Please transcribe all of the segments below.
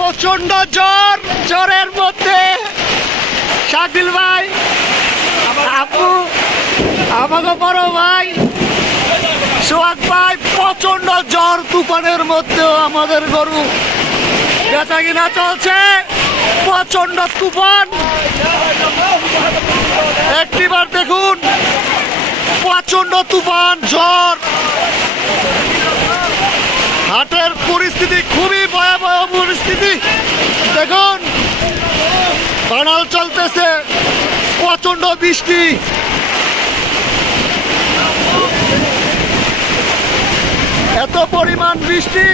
প্রচন্ড জ্বর, জ্বরের মধ্যে শাকিল ভাই, আপু, আমাকে বড় ভাই সোহাগ ভাই, প্রচন্ড জ্বর তুফানের মধ্যেও আমাদের গরু বেচা কিনা চলছে। প্রচন্ড তুফান, একটিবার দেখুন, প্রচন্ড তুফান, ঝড়, হাটের পরিস্থিতি খুবই ভয়াবহ পরিস্থিতি। দেখুন বানাল চলতেছে, প্রচন্ড বৃষ্টি, এত পরিমাণ বৃষ্টি।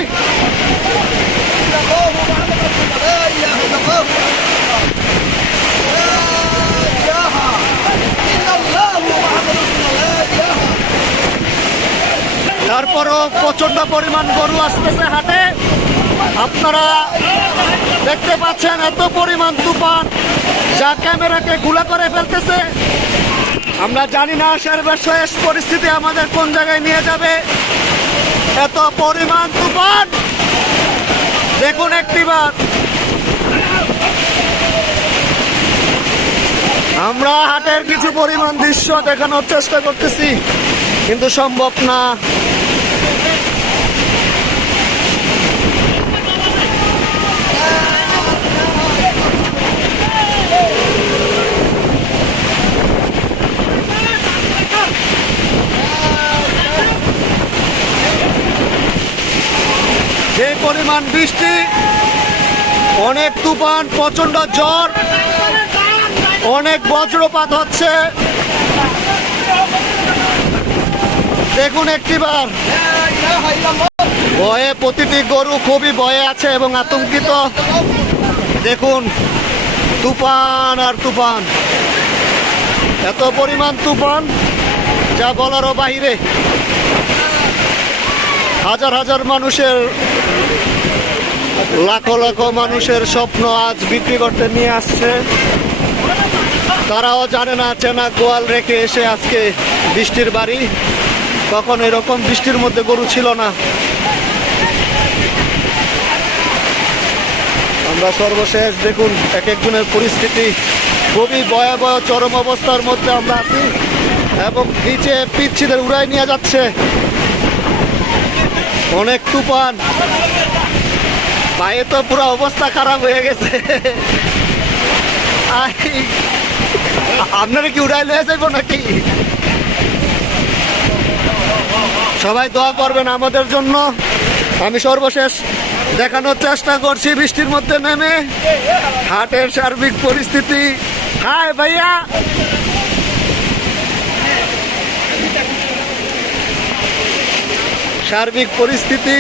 তারপরও প্রচন্ড পরিমাণ গরু আসতেছে হাটে, আপনারা দেখতে পাচ্ছেন। এত পরিমাণ তুফান যা ক্যামেরাকে ঘোলা করে ফেলতেছে। আমরা জানি না সর্বশেষ পরিস্থিতি আমাদের কোন জায়গায় নিয়ে যাবে। এত পরিমাণ তুফান দেখুন একটিবার। আমরা হাটের কিছু পরিমাণ দৃশ্য দেখানোর চেষ্টা করতেছি, কিন্তু সম্ভব না। যে পরিমাণ বৃষ্টি, অনেক তুফান, প্রচন্ড ঝড়, অনেক বজ্রপাত হচ্ছে। দেখুন একটিবার, ভয়ে প্রতিটি গরু খুবই ভয়ে আছে এবং আতঙ্কিত। দেখুন তুফান আর তুফান, এত পরিমাণ তুফান যা বলারও বাহিরে। হাজার হাজার মানুষের, লাখো লাখো মানুষের স্বপ্ন আজ বিক্রি করতে নিয়ে আসছে। তারাও জানে না চেনা গোয়াল রেখে এসে আজকে বৃষ্টির বাড়ি। তখন এরকম বৃষ্টির মধ্যে গরু ছিল না। আমরা সর্বশেষ দেখুন এক একজনের পরিস্থিতি খুবই ভয়াবহ, চরম অবস্থার মধ্যে আমরা আছি এবং নিচে পিচ্ছিদের উড়াই নিয়ে যাচ্ছে। অনেক তুফান, পায়ে তো পুরো অবস্থা খারাপ হয়ে গেছে। আপনারা কি উড়াই নিয়ে যাবো নাকি? সবাই দোয়া করবেন আমাদের জন্য। আমি সর্বশেষ দেখানোর চেষ্টা করছি বৃষ্টির মধ্যে নেমে হাটের সার্বিক পরিস্থিতি। হাই ভাইয়া, সার্বিক পরিস্থিতি